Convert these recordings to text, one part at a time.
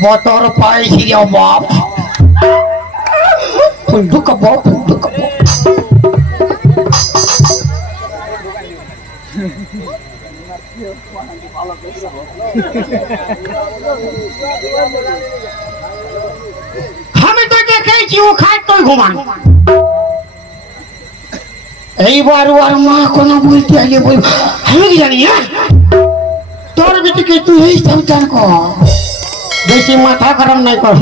motor pai sih ya maaf tunduk ke bawah আমি তো দেখেছি ও খায় তুই ঘুমান এইবার ওর মা কোনো বলতে আগে বল আমি কি জানি হ্যাঁ তোর বেটিকে তুই এই সন্তান কর বেশি মাথা গরম নাই কর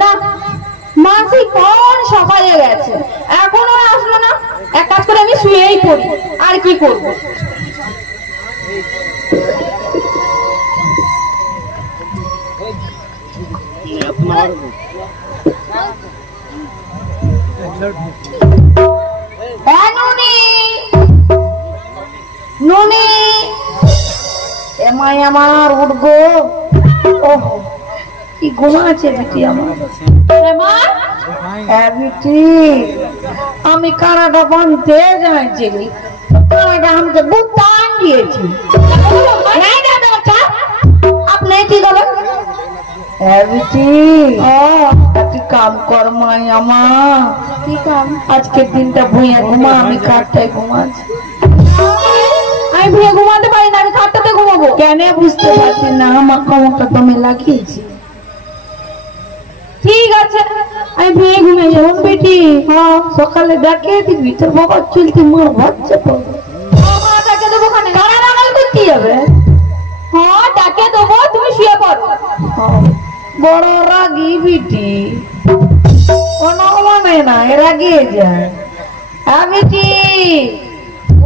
না মাসি কোন সকালে গেছে এখনো আসলো না এক কাজ করে আমি শুয়েই পড়ি আর কি করব নুনি এমাই আমার উঠবো ওহ কি ঘুমাচ্ছে বেটি আমার বেটি আমি কানাডা বানতে যাইছিলি কানাডা আমাকে বুতান দিয়েছি আপনি কি করেন বেটি তুই কাম কর মাই আমার কি কাম আজকের দিনটা ভুঁইয়া ঘুমা আমি কাঠটায় ঘুমাচ্ছি আমি ভুঁইয়া ঘুমাতে পারি না আমি খাটটাতে ঘুমাবো কেন বুঝতে পারছি না আমার ক্ষমতা তুমি লাগিয়েছি ঠিক আছে আমি ভুঁইয়া ঘুমিয়ে যাবো বেটি হ্যাঁ সকালে ডাকে দিবি তোর বাবা চলতে মার বাচ্চা পড়বে ডাকে দেবো ওখানে গাড়া রাগাল করতে যাবে হ্যাঁ ডাকে দেবো তুমি শুয়ে পড়ো বড় রাগি বিটি কোনো মানে না এরা গিয়ে যায় বেটি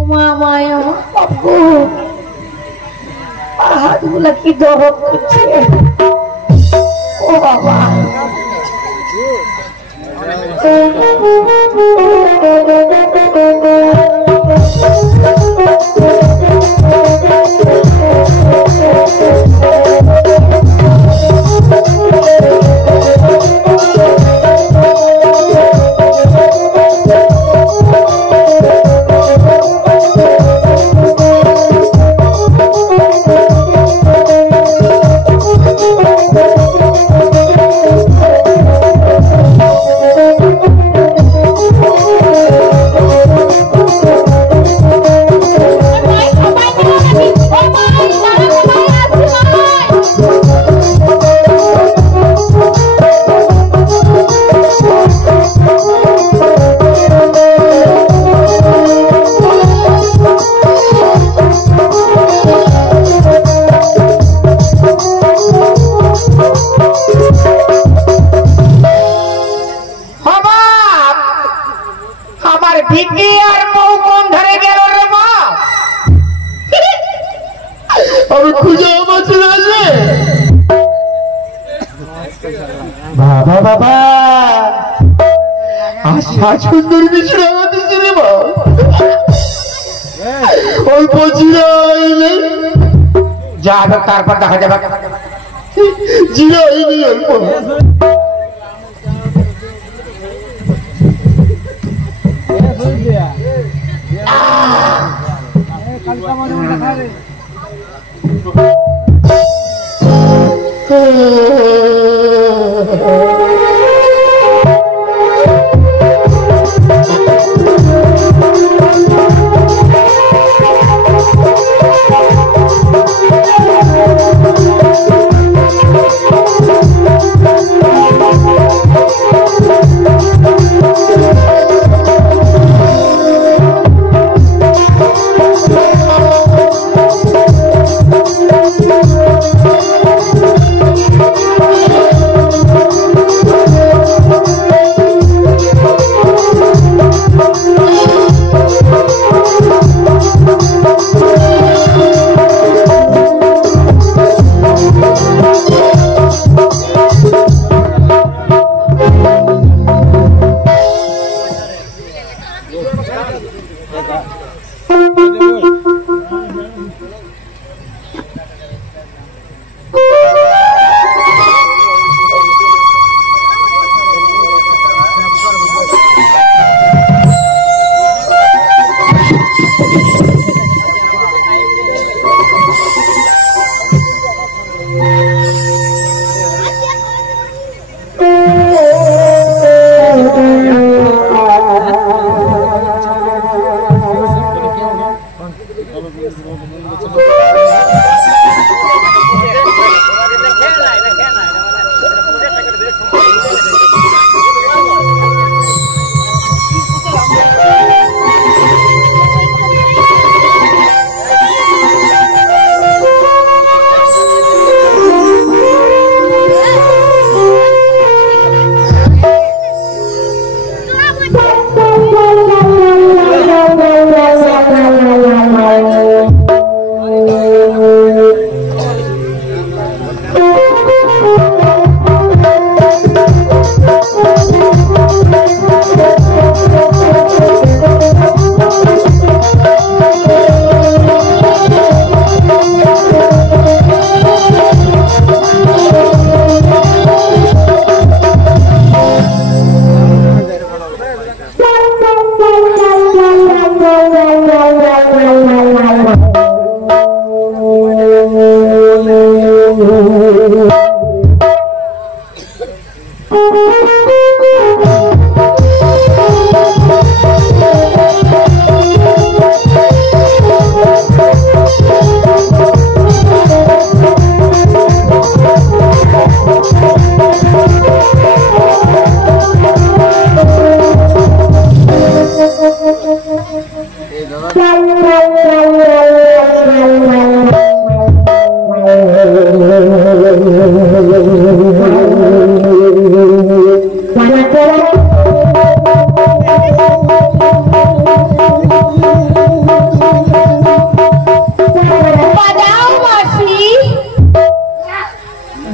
উমা মায়া বাবু হাতগুলা কি দরদ করছে ও বাবা বাবা বাবা আশা সুন্দর বিছড়া দিছে রে মা অল্প জিরাইলে যাবে তারপর দেখা যাবে জিরাইনি অল্প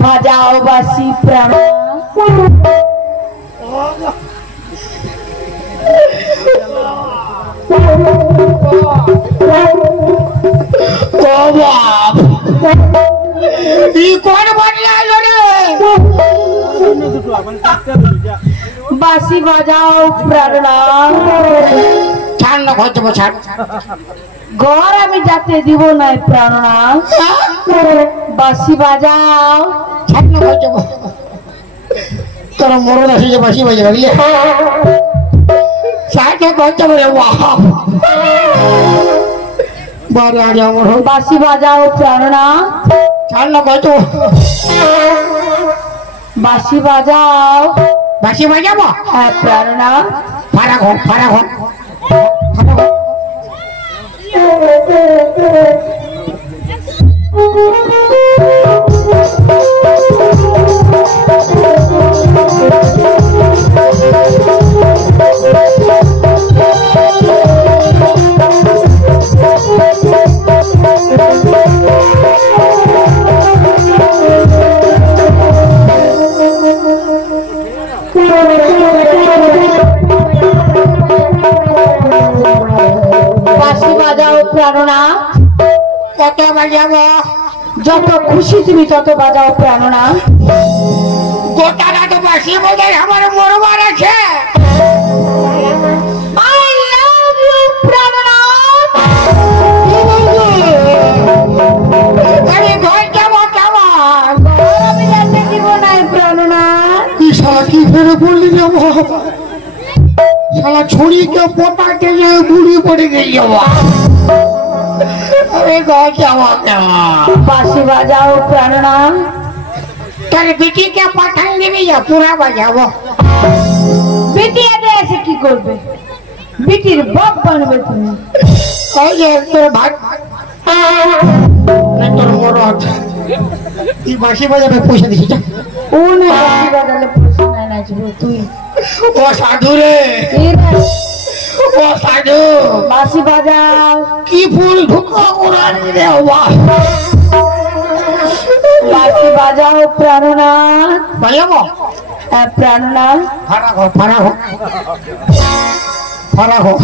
बजाओ बासी प्राण बासी बजाओ प्राणना ছাড় না ঘর যাবো ছাড় ঘর আমি যাতে দিব না প্রাণনা বাসি বাজাও ছাড় না ঘর যাবো তোরা মরণ আসে যে বাসি বাজে বুঝলে সাইডে ঘর যাবো রে বাহ বারে আগে আমার বাসি বাজাও প্রাণনা ছাড় না ঘর যাবো বাসি বাজাও বাসি বাজাবো হ্যাঁ প্রাণনা ফারা ঘর ফারা ঘর প্রাণনা কত বাজাবো যত খুশি তুমি তত বাজাও প্রাণনা গোটা রাত বাসি বাজাই আমার মরবার আছে I love you প্রাণনা আমি ঘর যাবো কেমন আমি যেতে দিব না প্রাণনা কি শালা কি ফেরে বললি রে শালা ছড়িকে পোটাকে বুড়ি পড়ে গেল আমি ঘর যাবো কেমন বাঁশি বাজাও প্রাণনা তোর বেটিকে পাঠান দিবি পুরা বাজাবো বেটি এতে এসে কি করবে বেটির বাপ বানবে তুমি ওই যে তোর ভাত না তোর মরদ তুই বাঁশি বাজাবে পয়সা দিছি যা ও না বাঁশি বাজালে পয়সা নাই নাচবে তুই ও সাধু রে ও সাধু বাঁশি বাজাও কি ফুল ঢুকা করার রে বাহ বাঁশি বাজাও প্রাণনা বাজাবো প্রাণনা ফারা ঘর ফারা ঘর ফারা ঘর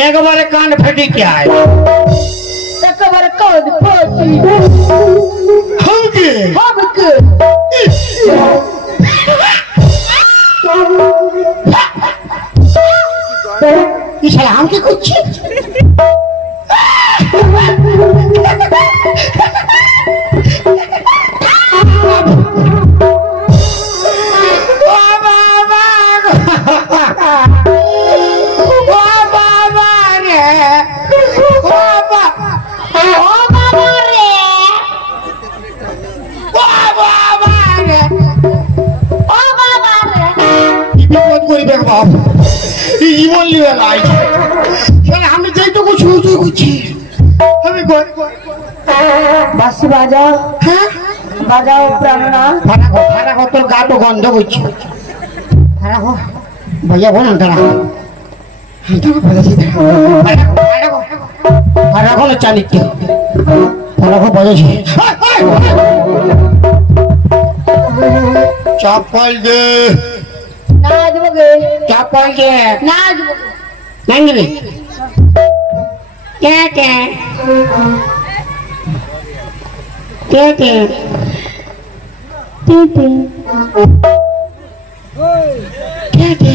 একবারে কান ফেটে কে আয় একেবারে কান ফাটি हमके हमকে ये साला हमके कुछ বাঁশি বাজাও বাজাও প্রাণনা ফারা তোর গা তো গন্ধ করছে ভাইয়া বল তারা ফারা কোনো চালিত ফারা বাজাছি চাপাল দে না দেবো গে চপ্পল কে না দেবো নাই দিবি কে কে কে কে টিটি কে কে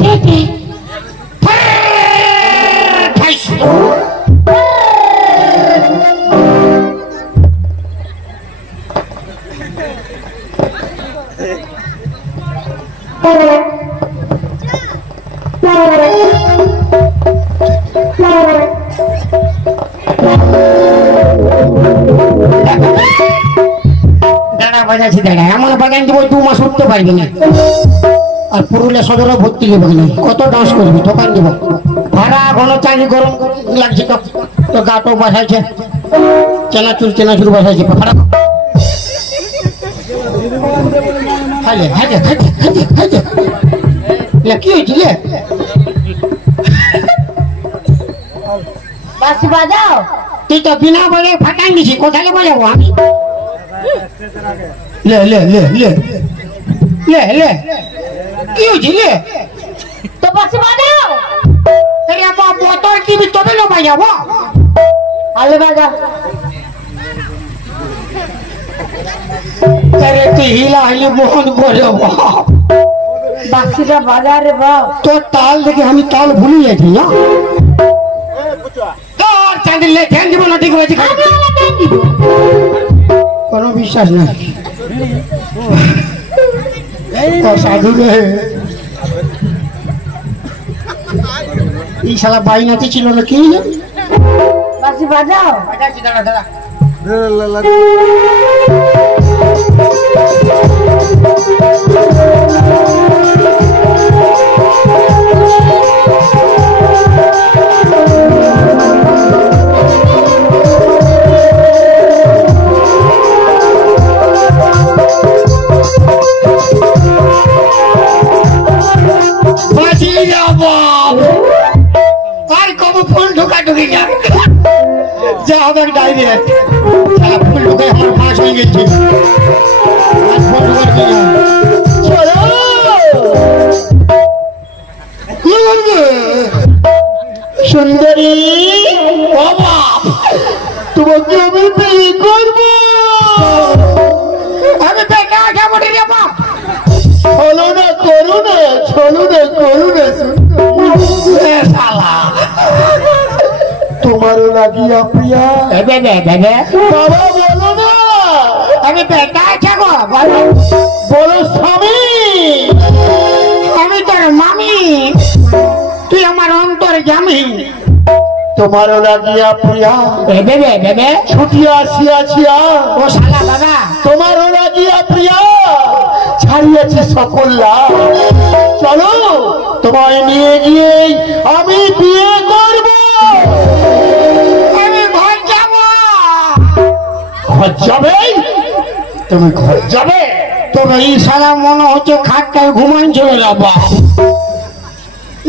কে কে খাইস দাঁড়া বাজাচ্ছি দাঁড়া এমন বাগান দিব 2 মাস উঠতে পারবি না আর পুরুলিয়া সদরে ভর্তি নেব না কত ডান্স করবি দোকান দিব ভাড়া ঘন চাকরি গরম লাগছে তো গাটো বসাইছে চেনাচুর বসাইছে ভাড়া হাইলে হাইলে হাইলে হাইলে হাইলে কি হয়েছিল বাঁশি বাজাও তুই তো বিনা বলে ফাটাই দিছি কোথায় বাজাবো আমি লে লে লে লে লে লে কি হয়েছিল তো বাঁশি বাজাও আরে আমার মোটর কিবি তবে না বাজাবো আলে বাজা আরে তুই হিলা হিলি মোহন করে বাঁশিটা বাজা রে বাপ তোর তাল দেখে আমি তাল ভুলে যাচ্ছি না তোর চাঁদিলে ধ্যান দিব না ঠিক হয়েছে আমি ওলা কেন দিব কোনো বিশ্বাস নাই সাধু রে এই শালা বাইনাতে ছিল না কি বাঁশি বাজাও দাঁড়া দাঁড়া আর কব ফুল ঢোকা ঢুকে যা হবে ডাইরেক্ট ফুল ঢুকে আমার ফাঁস হয়ে গেছে ফুল ঢুকে সুন্দরী বাবা তোমাকে আমি বিয়ে করবো আমি বেটা যাবো রে বাবা চলো না করু না চলো না করু না শালা তোমারও লাগিয়া প্রিয়া বাবা বলো না আমি বেটা যাবো বলো স্বামী আমি তোর মামি তুই আমার অন্তর জামি তোমারও লাগিয়া প্রিয়া ছুটিয়া আসিয়াছিয়া ও শালা বাবা তোমারও লাগিয়া প্রিয়া ছাড়িয়েছি সকল লাভ চলো তোমায় নিয়ে গিয়ে আমি বিয়ে করব আমি ঘর যাব ঘর যাবে তুমি ঘর যাবে তবে এই সারা মনে হচ্ছে খাটটায় ঘুমাই চলে যাবো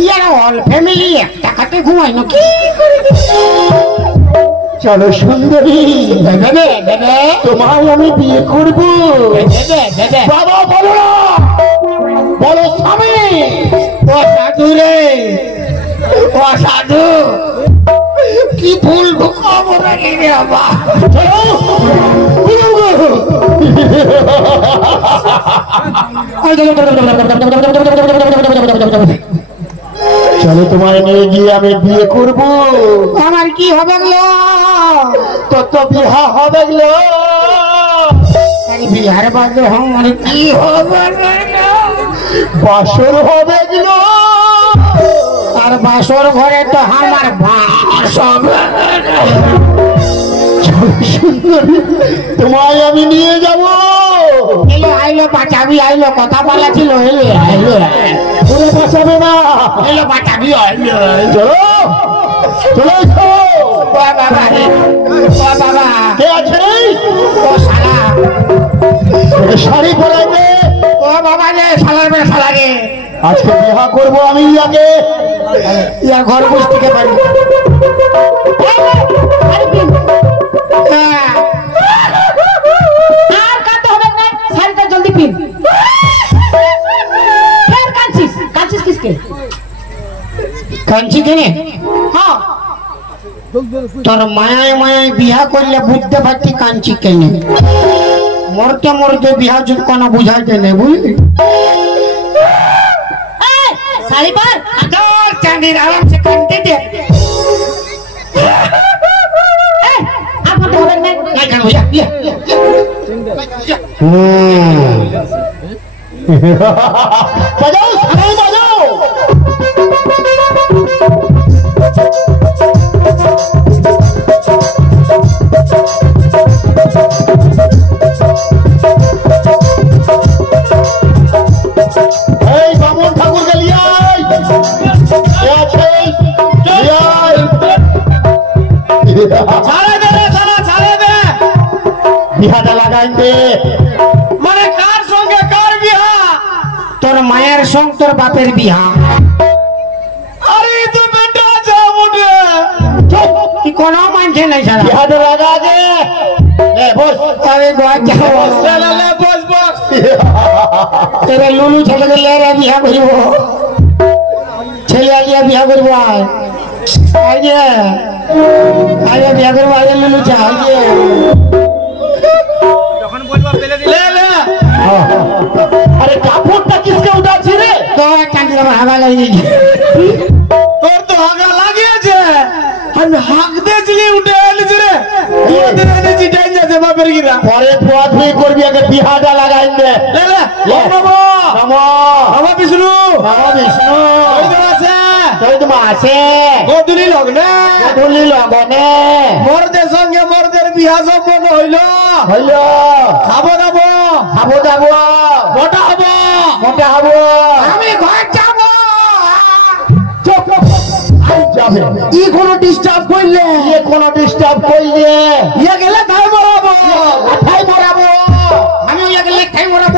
ইয়ারা অল ফ্যামিলি একটা খাটে ঘুমাই না কি চলো সুন্দরী তোমায় আমি বিয়ে করবো বাবা বলো না বলো স্বামী ও সাধু রে ও সাধু কি ভুল ঢুকাবো রে বাবা চলো তোমায় নিয়ে গিয়ে আমি বিয়ে করব আমার কি হবে গো তোর তো বিবাহ হবে গো বিহার বাদে আমার কি হবে বাসর হবে গো আর বাসর ঘরে তো আমার বাস হবে তোমায় আমি নিয়ে যাবো এলো আইলো বাঁচাবি আইলো কথা বলা ছিল এলো আইলো তুমি বাঁচাবে না এলো বাঁচাবি আইলো চলো চলো বাবা বাবা কে আছে ও শালা শাড়ি পরাবে ও বাবা রে শালার বে শালা রে আজকে বিবাহ করবো আমি আগে ইয়ার ঘর বসতে কে পারি আর কাঁদতে হবে না শাড়িটা জলদি পিন কাঞ্চি কেনে হ্যাঁ তোর মায়ায় মায়ায় বিয়া করলে বুঝতে পারতি কাঞ্চি কেনে মরতে মরতে বিয়া যদি কোনো বুঝাইতে নেই বুঝলি শাড়ি পর আদর চাঁদির আরাম সে কানতে দে আর করতে হবে না নাই কান ভैया বাজাও সারাই বাজাও এই বামন ঠাকুর গলিয়াই ছাড়ে দে রে সারা ছাড়ে দে বিহাটা লাগাই দে মানে কার সঙ্গে কার বিহা তোর মায়ের সঙ্গ তোর বাপের বিহা আরে তো বেটা যাও রে কি কোন মানছে নাই সারা বিহাটা লাগা দে লে বস আরে গোয়া যাও লে বস বস তেরে লুলু ছেলে কে লে রে বিহা করিব ছেলে আলিয়া বিহা করব আইয়ে আইয়ে বিহা করব আইয়ে লুলু চা আইয়ে যখন বলবা পেলে দিলে লে আরে কাপড়টা কিসকে উঠাছি রে তো কান্দি আমার হাগা লাগিয়ে তোর তো হাগা লাগিয়েছে আমি হাগ দেছিলি উঠে এলিছি রে তোদের এনেছি টাইম যাচ্ছে বাপের গিরা পরে ধোয়া ধুই করবি আগে বিহাটা লাগাই দে লে লে নমো নমো নমো বিষ্ণু নমো বিষ্ণু ওই তো আছে ওই তো আছে গদুলি লগনে মরদের সঙ্গে মরদের বিয়া সম্পন্ন হইল খাবো দাবো খাবো দাবো মোটা হবো মোটা হবো আমি ঘর যাবো ই কোনো ডিস্টার্ব করলে ইয়ে গেলে ঠাই মরাবো আমি গেলে ঠাই মরাবো